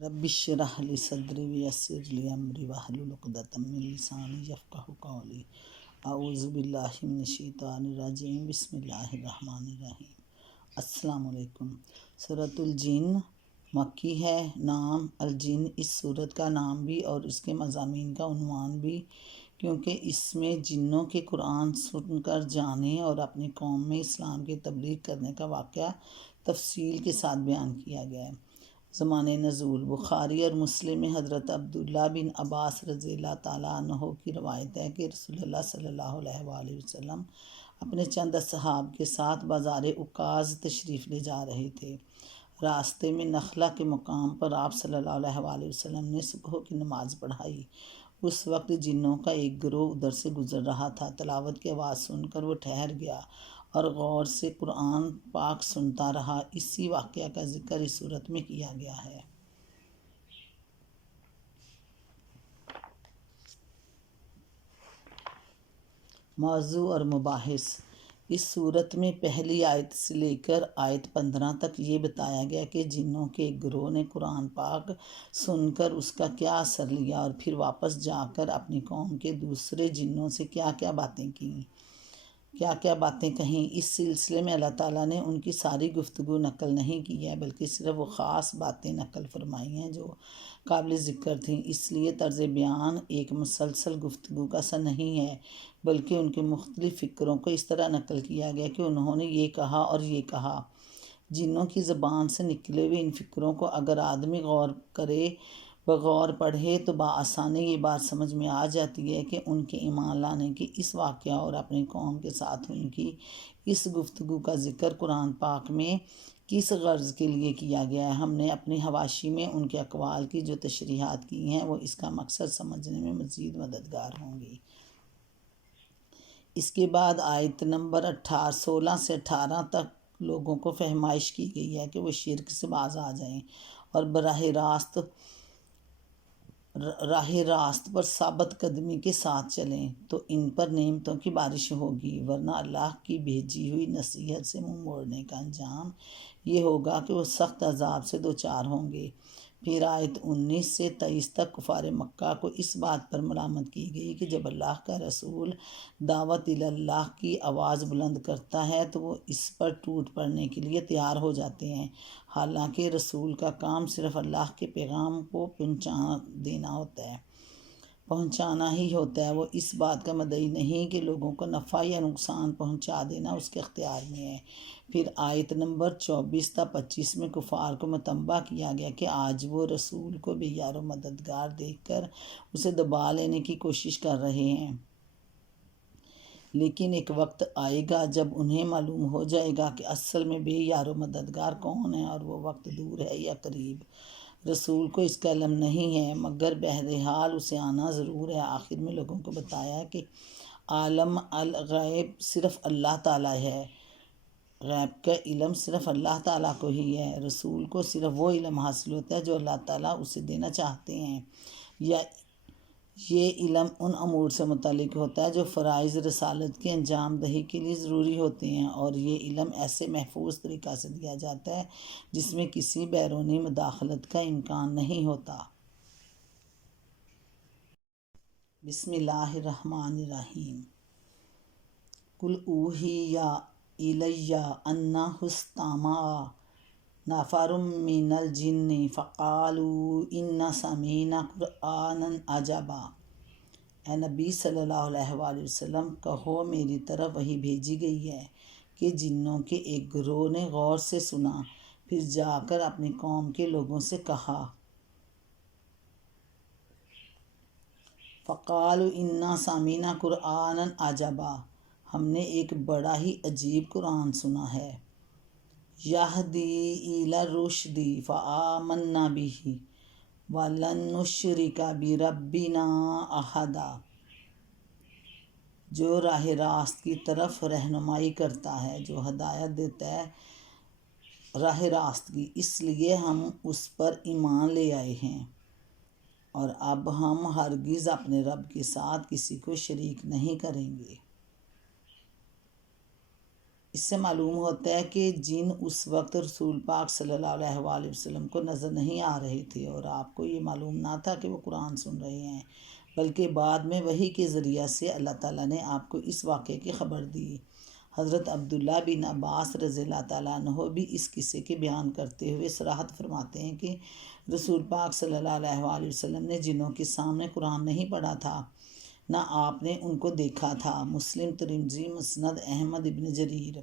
رب اشرح لی صدری ویسر لی امری واحلل عقدۃ من لسانی یفقہوا قولی اعوذ باللہ من الشیطان الرجیم بسم اللہ الرحمن الرحیم۔ السلام علیکم۔ سورۃ الجن مکی ہے۔ نام الجن اس سورت کا نام بھی اور اس کے مضامین کا عنوان بھی، کیونکہ اس میں جنوں کے قرآن سن کر جانے اور اپنی قوم میں اسلام کی تبلیغ کرنے کا واقعہ تفصیل کے ساتھ بیان کیا گیا ہے۔ زمانِ نزول بخاری اور مسلم میں حضرت عبداللہ بن عباس رضی اللہ تعالیٰ عنہ کی روایت ہے کہ رسول اللہ صلی اللہ علیہ وآلہ وسلم اپنے چند اصحاب کے ساتھ بازار عکاظ تشریف لے جا رہے تھے۔ راستے میں نخلہ کے مقام پر آپ صلی اللہ علیہ وآلہ وسلم نے صبح کی نماز پڑھائی۔ اس وقت جنوں کا ایک گروہ ادھر سے گزر رہا تھا۔ تلاوت کی آواز سن کر وہ ٹھہر گیا اور غور سے قرآن پاک سنتا رہا۔ اسی واقعہ کا ذکر اس صورت میں کیا گیا ہے۔ موضوع اور مباحث۔ اس صورت میں پہلی آیت سے لے کر آیت 15 تک یہ بتایا گیا کہ جنوں کے ایک گروہ نے قرآن پاک سن کر اس کا کیا اثر لیا اور پھر واپس جا کر اپنی قوم کے دوسرے جنوں سے کیا کیا باتیں کہیں۔ اس سلسلے میں اللہ تعالیٰ نے ان کی ساری گفتگو نقل نہیں کی ہے، بلکہ صرف وہ خاص باتیں نقل فرمائی ہیں جو قابل ذکر تھیں۔ اس لیے طرز بیان ایک مسلسل گفتگو کا سا نہیں ہے، بلکہ ان کے مختلف فکروں کو اس طرح نقل کیا گیا کہ انہوں نے یہ کہا اور یہ کہا۔ جنوں کی زبان سے نکلے ہوئے ان فکروں کو اگر آدمی غور کرے، بغور پڑھے، تو بآسانی یہ بات سمجھ میں آ جاتی ہے کہ ان کے ایمان لانے کے اس واقعہ اور اپنی قوم کے ساتھ ان کی اس گفتگو کا ذکر قرآن پاک میں کس غرض کے لیے کیا گیا ہے۔ ہم نے اپنی حواشی میں ان کے اقوال کی جو تشریحات کی ہیں وہ اس کا مقصد سمجھنے میں مزید مددگار ہوں گی۔ اس کے بعد آیت نمبر 16 سے 18 تک لوگوں کو فہمائش کی گئی ہے کہ وہ شرک سے باز آ جائیں اور راہ راست پر ثابت قدمی کے ساتھ چلیں، تو ان پر نعمتوں کی بارش ہوگی، ورنہ اللہ کی بھیجی ہوئی نصیحت سے منہ موڑنے کا انجام یہ ہوگا کہ وہ سخت عذاب سے دوچار ہوں گے۔ پھر آیت 19 سے 23 تک کفار مکہ کو اس بات پر ملامت کی گئی کہ جب اللہ کا رسول دعوت اللہ کی آواز بلند کرتا ہے تو وہ اس پر ٹوٹ پڑنے کے لیے تیار ہو جاتے ہیں، حالانکہ رسول کا کام صرف اللہ کے پیغام کو پہنچانا ہی ہوتا ہے۔ وہ اس بات کا مدعی نہیں کہ لوگوں کو نفع یا نقصان پہنچا دینا اس کے اختیار میں ہے۔ پھر آیت نمبر 24 تا 25 میں کفار کو متنبہ کیا گیا کہ آج وہ رسول کو بے یار و مددگار دیکھ کر اسے دبا لینے کی کوشش کر رہے ہیں، لیکن ایک وقت آئے گا جب انہیں معلوم ہو جائے گا کہ اصل میں بے یار و مددگار کون ہے، اور وہ وقت دور ہے یا قریب۔ رسول کو اس کا علم نہیں ہے، مگر بہرحال اسے آنا ضرور ہے۔ آخر میں لوگوں کو بتایا کہ عالم الغیب صرف اللہ تعالیٰ ہے، غیب کا علم صرف اللہ تعالیٰ کو ہی ہے۔ رسول کو صرف وہ علم حاصل ہوتا ہے جو اللہ تعالیٰ اسے دینا چاہتے ہیں، یا یہ علم ان امور سے متعلق ہوتا ہے جو فرائض رسالت کی انجام دہی کے لیے ضروری ہوتے ہیں، اور یہ علم ایسے محفوظ طریقہ سے دیا جاتا ہے جس میں کسی بیرونی مداخلت کا امکان نہیں ہوتا۔ بسم اللہ الرحمن الرحیم۔ قل اوحی الی انہ استمع نفر من الجن فقالوا انا سمعنا قرآنا عجبا۔ اے نبی صلی اللہ علیہ وآلہ وسلم، کہو میری طرف وحی بھیجی گئی ہے کہ جنوں کے ایک گروہ نے غور سے سنا، پھر جا کر اپنی قوم کے لوگوں سے کہا، فقالوا انا سمعنا قرآنا عجبا، ہم نے ایک بڑا ہی عجیب قرآن سنا ہے، یہدی الی الرشد فآمنا بہ وَلَن نُشْرِكَ بِرَبِّنَا أَحَدًا، جو راہ راست کی طرف رہنمائی کرتا ہے، جو ہدایت دیتا ہے راہ راست کی، اس لیے ہم اس پر ایمان لے آئے ہیں، اور اب ہم ہرگز اپنے رب کے ساتھ کسی کو شریک نہیں کریں گے۔ اس سے معلوم ہوتا ہے کہ جن اس وقت رسول پاک صلی اللہ علیہ وآلہ وسلم کو نظر نہیں آ رہے تھے اور آپ کو یہ معلوم نہ تھا کہ وہ قرآن سن رہے ہیں، بلکہ بعد میں وحی کے ذریعہ سے اللہ تعالیٰ نے آپ کو اس واقعے کی خبر دی۔ حضرت عبداللہ بن عباس رضی اللہ تعالیٰ عنہ بھی اس قصے کے بیان کرتے ہوئے صراحت فرماتے ہیں کہ رسول پاک صلی اللہ علیہ وآلہ وسلم نے جنوں کے سامنے قرآن نہیں پڑھا تھا، نہ آپ نے ان کو دیکھا تھا۔ مسلم، ترمذی، مسند احمد ابن جریر۔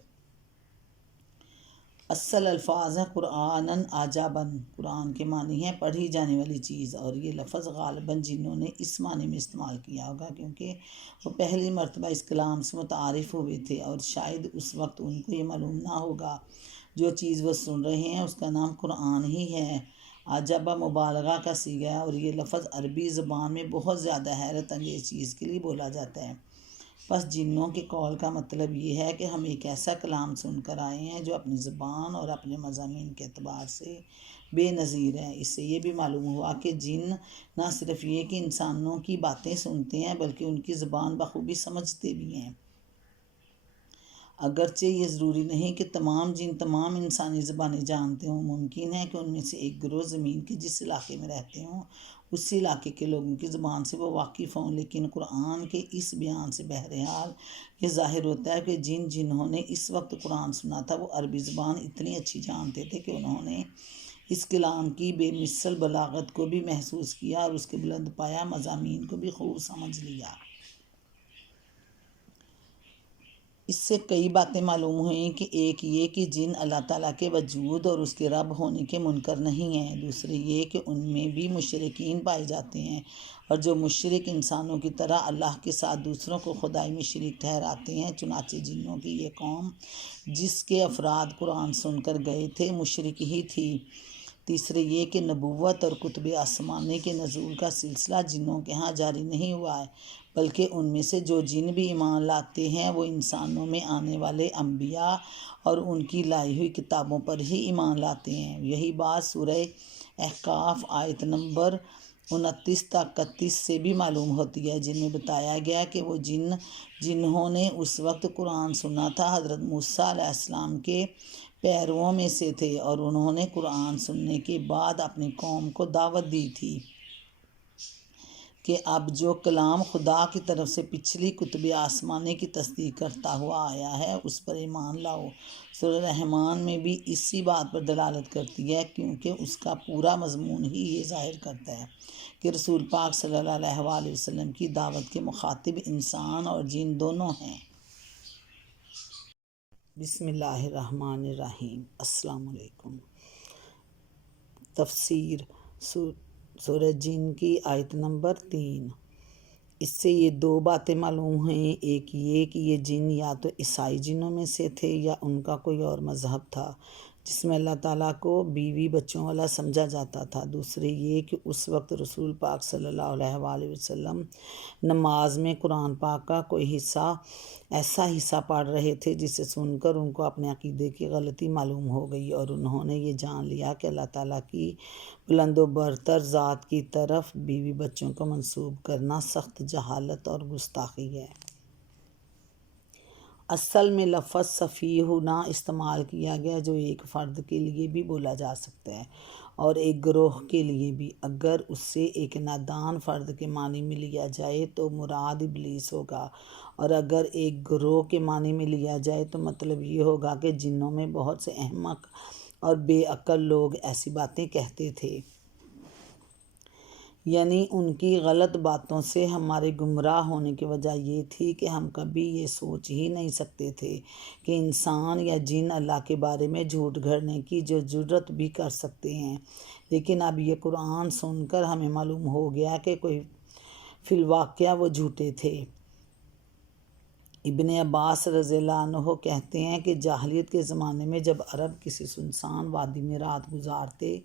اصل الفاظ ہیں قرآناً عجباً، قرآن کے معنی ہے پڑھی جانے والی چیز، اور یہ لفظ غالباً جنوں نے اس معنی میں استعمال کیا ہوگا کیونکہ وہ پہلی مرتبہ اس کلام سے متعارف ہوئے تھے، اور شاید اس وقت ان کو یہ معلوم نہ ہوگا جو چیز وہ سن رہے ہیں اس کا نام قرآن ہی ہے۔ عجبہ مبالغہ کا صیغہ ہے، اور یہ لفظ عربی زبان میں بہت زیادہ حیرت انگیز چیز کے لیے بولا جاتا ہے۔ بس جنوں کے قول کا مطلب یہ ہے کہ ہم ایک ایسا کلام سن کر آئے ہیں جو اپنی زبان اور اپنے مضامین کے اعتبار سے بے نظیر ہے۔ اس سے یہ بھی معلوم ہوا کہ جن نہ صرف یہ کہ انسانوں کی باتیں سنتے ہیں بلکہ ان کی زبان بخوبی سمجھتے بھی ہیں۔ اگرچہ یہ ضروری نہیں کہ تمام جن تمام انسانی زبانیں جانتے ہوں، ممکن ہے کہ ان میں سے ایک گروہ زمین کے جس علاقے میں رہتے ہوں اسی علاقے کے لوگوں کی زبان سے وہ واقف ہوں، لیکن قرآن کے اس بیان سے بہرحال یہ ظاہر ہوتا ہے کہ جنہوں نے اس وقت قرآن سنا تھا وہ عربی زبان اتنی اچھی جانتے تھے کہ انہوں نے اس کلام کی بے مثل بلاغت کو بھی محسوس کیا اور اس کے بلند پایہ مضامین کو بھی خوب سمجھ لیا۔ اس سے کئی باتیں معلوم ہوئیں کہ ایک یہ کہ جن اللہ تعالیٰ کے وجود اور اس کے رب ہونے کے منکر نہیں ہیں، دوسرے یہ کہ ان میں بھی مشرکین پائے جاتے ہیں، اور جو مشرک انسانوں کی طرح اللہ کے ساتھ دوسروں کو خدائی میں شریک ٹھہراتے ہیں۔ چنانچہ جنوں کی یہ قوم جس کے افراد قرآن سن کر گئے تھے مشرک ہی تھی۔ تیسرے یہ کہ نبوت اور کتب آسمانی کے نزول کا سلسلہ جنوں کے ہاں جاری نہیں ہوا ہے، بلکہ ان میں سے جو جن بھی ایمان لاتے ہیں وہ انسانوں میں آنے والے انبیاء اور ان کی لائی ہوئی کتابوں پر ہی ایمان لاتے ہیں۔ یہی بات سورہ احقاف آیت نمبر 29 تا 31 سے بھی معلوم ہوتی ہے، جن میں بتایا گیا کہ وہ جنہوں نے اس وقت قرآن سنا تھا حضرت موسیٰ علیہ السلام کے پیرووں میں سے تھے، اور انہوں نے قرآن سننے کے بعد اپنی قوم کو دعوت دی تھی کہ اب جو کلام خدا کی طرف سے پچھلی کتب آسمانی کی تصدیق کرتا ہوا آیا ہے اس پر ایمان لاؤ۔ سورہ رحمان میں بھی اسی بات پر دلالت کرتی ہے، کیونکہ اس کا پورا مضمون ہی یہ ظاہر کرتا ہے کہ رسول پاک صلی اللہ علیہ وآلہ وسلم کی دعوت کے مخاطب انسان اور جن دونوں ہیں۔ بسم اللہ الرحمن الرحیم۔ السلام علیکم۔ تفسیر سورہ جن کی آیت نمبر 3۔ اس سے یہ دو باتیں معلوم ہیں، ایک یہ کہ یہ جن یا تو عیسائی جنوں میں سے تھے یا ان کا کوئی اور مذہب تھا جس میں اللہ تعالیٰ کو بیوی بچوں والا سمجھا جاتا تھا۔ دوسرے یہ کہ اس وقت رسول پاک صلی اللہ علیہ وآلہ وسلم نماز میں قرآن پاک کا کوئی ایسا حصہ پڑھ رہے تھے جسے سن کر ان کو اپنے عقیدے کی غلطی معلوم ہو گئی، اور انہوں نے یہ جان لیا کہ اللہ تعالیٰ کی بلند و برتر ذات کی طرف بیوی بچوں کو منسوب کرنا سخت جہالت اور گستاخی ہے۔ اصل میں لفظ سفیہنا استعمال کیا گیا جو ایک فرد کے لیے بھی بولا جا سکتا ہے اور ایک گروہ کے لیے بھی۔ اگر اس سے ایک نادان فرد کے معنی میں لیا جائے تو مراد ابلیس ہوگا، اور اگر ایک گروہ کے معنی میں لیا جائے تو مطلب یہ ہوگا کہ جنوں میں بہت سے احمق اور بے عقل لوگ ایسی باتیں کہتے تھے، یعنی ان کی غلط باتوں سے ہمارے گمراہ ہونے کی وجہ یہ تھی کہ ہم کبھی یہ سوچ ہی نہیں سکتے تھے کہ انسان یا جن اللہ کے بارے میں جھوٹ گھڑنے کی جو جرت بھی کر سکتے ہیں، لیکن اب یہ قرآن سن کر ہمیں معلوم ہو گیا کہ کوئی فی الواقعہ وہ جھوٹے تھے۔ ابن عباس رضی اللہ عنہ کہتے ہیں کہ جاہلیت کے زمانے میں جب عرب کسی سنسان وادی میں رات گزارتے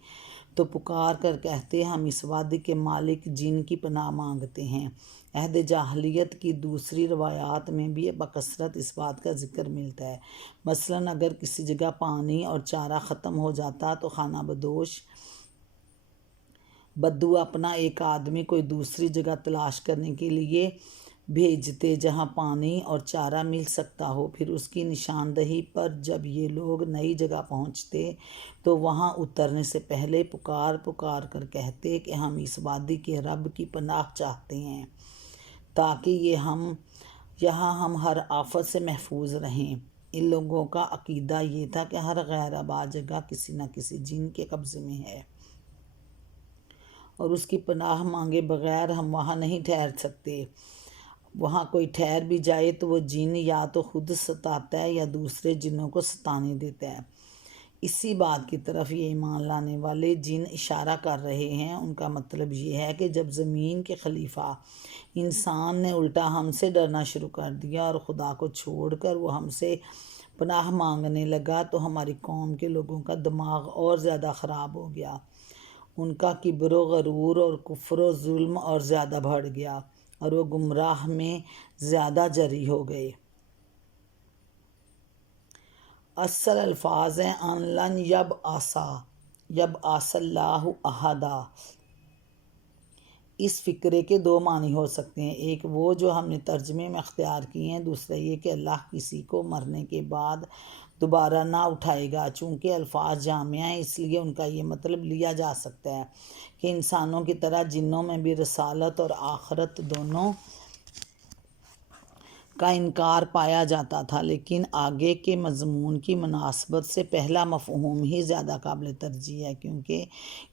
تو پکار کر کہتے ہم اس وادی کے مالک جن کی پناہ مانگتے ہیں۔ عہد جاہلیت کی دوسری روایات میں بھی بکثرت اس بات کا ذکر ملتا ہے۔ مثلاً اگر کسی جگہ پانی اور چارہ ختم ہو جاتا تو خانہ بدوش بدو اپنا ایک آدمی کوئی دوسری جگہ تلاش کرنے کے لیے بھیجتے جہاں پانی اور چارہ مل سکتا ہو۔ پھر اس کی نشاندہی پر جب یہ لوگ نئی جگہ پہنچتے تو وہاں اترنے سے پہلے پکار پکار کر کہتے کہ ہم اس وادی کے رب کی پناہ چاہتے ہیں تاکہ یہاں ہم ہر آفت سے محفوظ رہیں۔ ان لوگوں کا عقیدہ یہ تھا کہ ہر غیر آباد جگہ کسی نہ کسی جن کے قبضے میں ہے اور اس کی پناہ مانگے بغیر ہم وہاں نہیں ٹھہر سکتے۔ وہاں کوئی ٹھہر بھی جائے تو وہ جن یا تو خود ستاتا ہے یا دوسرے جنوں کو ستانے دیتا ہے۔ اسی بات کی طرف یہ ایمان لانے والے جن اشارہ کر رہے ہیں۔ ان کا مطلب یہ ہے کہ جب زمین کے خلیفہ انسان نے الٹا ہم سے ڈرنا شروع کر دیا اور خدا کو چھوڑ کر وہ ہم سے پناہ مانگنے لگا تو ہماری قوم کے لوگوں کا دماغ اور زیادہ خراب ہو گیا۔ ان کا کبر و غرور اور کفر و ظلم اور زیادہ بڑھ گیا اور وہ گمراہ میں زیادہ جری ہو گئے۔ اصل الفاظ ہیں ان لن یب آسا اللہ احدا۔ اس فقرے کے دو معنی ہو سکتے ہیں، ایک وہ جو ہم نے ترجمے میں اختیار کیے ہیں، دوسرا یہ کہ اللہ کسی کو مرنے کے بعد دوبارہ نہ اٹھائے گا۔ چونکہ الفاظ جامع ہیں اس لیے ان کا یہ مطلب لیا جا سکتا ہے کہ انسانوں کی طرح جنوں میں بھی رسالت اور آخرت دونوں کا انکار پایا جاتا تھا، لیکن آگے کے مضمون کی مناسبت سے پہلا مفہوم ہی زیادہ قابل ترجیح ہے، کیونکہ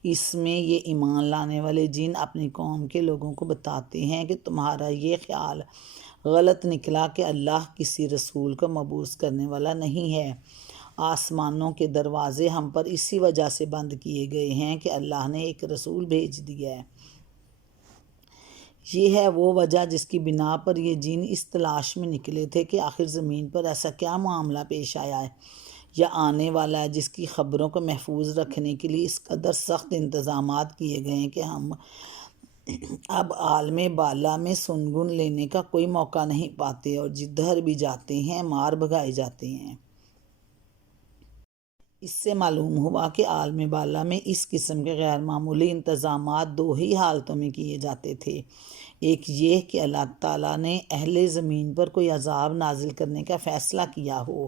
اس میں یہ ایمان لانے والے جن اپنی قوم کے لوگوں کو بتاتے ہیں کہ تمہارا یہ خیال غلط نکلا کہ اللہ کسی رسول کو مبعوث کرنے والا نہیں ہے۔ آسمانوں کے دروازے ہم پر اسی وجہ سے بند کیے گئے ہیں کہ اللہ نے ایک رسول بھیج دیا ہے۔ یہ ہے وہ وجہ جس کی بنا پر یہ جن اس تلاش میں نکلے تھے کہ آخر زمین پر ایسا کیا معاملہ پیش آیا ہے یا آنے والا ہے جس کی خبروں کو محفوظ رکھنے کے لیے اس قدر سخت انتظامات کیے گئے ہیں کہ ہم اب عالم بالا میں سنگن لینے کا کوئی موقع نہیں پاتے اور جدھر بھی جاتے ہیں مار بھگائے جاتے ہیں۔ اس سے معلوم ہوا کہ عالم بالا میں اس قسم کے غیر معمولی انتظامات دو ہی حالتوں میں کیے جاتے تھے، ایک یہ کہ اللہ تعالیٰ نے اہل زمین پر کوئی عذاب نازل کرنے کا فیصلہ کیا ہو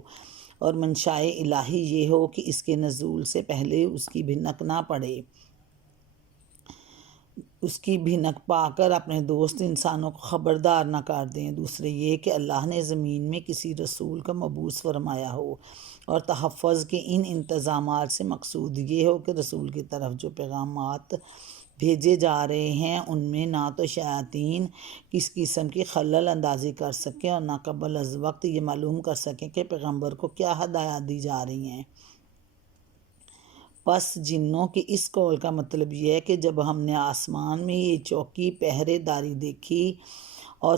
اور منشائے الہی یہ ہو کہ اس کے نزول سے پہلے اس کی بھنک نہ پڑے، اس کی بھنک پا کر اپنے دوست انسانوں کو خبردار نہ کر دیں، دوسرے یہ کہ اللہ نے زمین میں کسی رسول کا مبعوث فرمایا ہو اور تحفظ کے ان انتظامات سے مقصود یہ ہو کہ رسول کی طرف جو پیغامات بھیجے جا رہے ہیں ان میں نہ تو شیاطین کس قسم کی خلل اندازی کر سکیں اور نہ قبل از وقت یہ معلوم کر سکیں کہ پیغمبر کو کیا ہدایات دی جا رہی ہیں۔ پس جنوں کے اس قول کا مطلب یہ ہے کہ جب ہم نے آسمان میں یہ چوکی پہرے داری دیکھی اور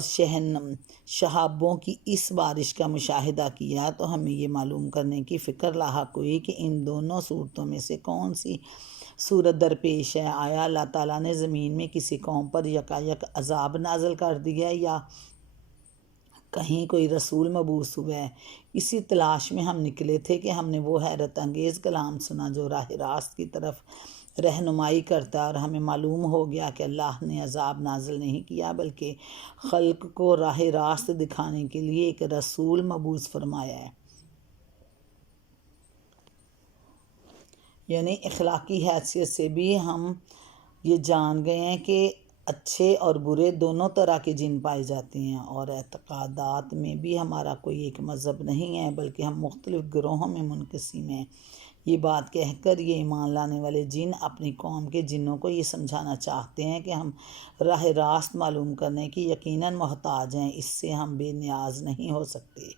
شہابوں کی اس بارش کا مشاہدہ کیا تو ہمیں یہ معلوم کرنے کی فکر لاحق ہوئی کہ ان دونوں صورتوں میں سے کون سی صورت درپیش ہے۔ آیا اللہ تعالیٰ نے زمین میں کسی قوم پر یکایک عذاب نازل کر دیا یا کہیں کوئی رسول مبعوث ہوا ہے؟ اسی تلاش میں ہم نکلے تھے کہ ہم نے وہ حیرت انگیز کلام سنا جو راہ راست کی طرف رہنمائی کرتا ہے، اور ہمیں معلوم ہو گیا کہ اللہ نے عذاب نازل نہیں کیا بلکہ خلق کو راہ راست دکھانے کے لیے ایک رسول مبعوث فرمایا ہے۔ یعنی اخلاقی حیثیت سے بھی ہم یہ جان گئے ہیں کہ اچھے اور برے دونوں طرح کے جن پائے جاتے ہیں، اور اعتقادات میں بھی ہمارا کوئی ایک مذہب نہیں ہے بلکہ ہم مختلف گروہوں میں منقسم ہیں۔ یہ بات کہہ کر یہ ایمان لانے والے جن اپنی قوم کے جنوں کو یہ سمجھانا چاہتے ہیں کہ ہم راہ راست معلوم کرنے کی یقیناً محتاج ہیں، اس سے ہم بے نیاز نہیں ہو سکتے۔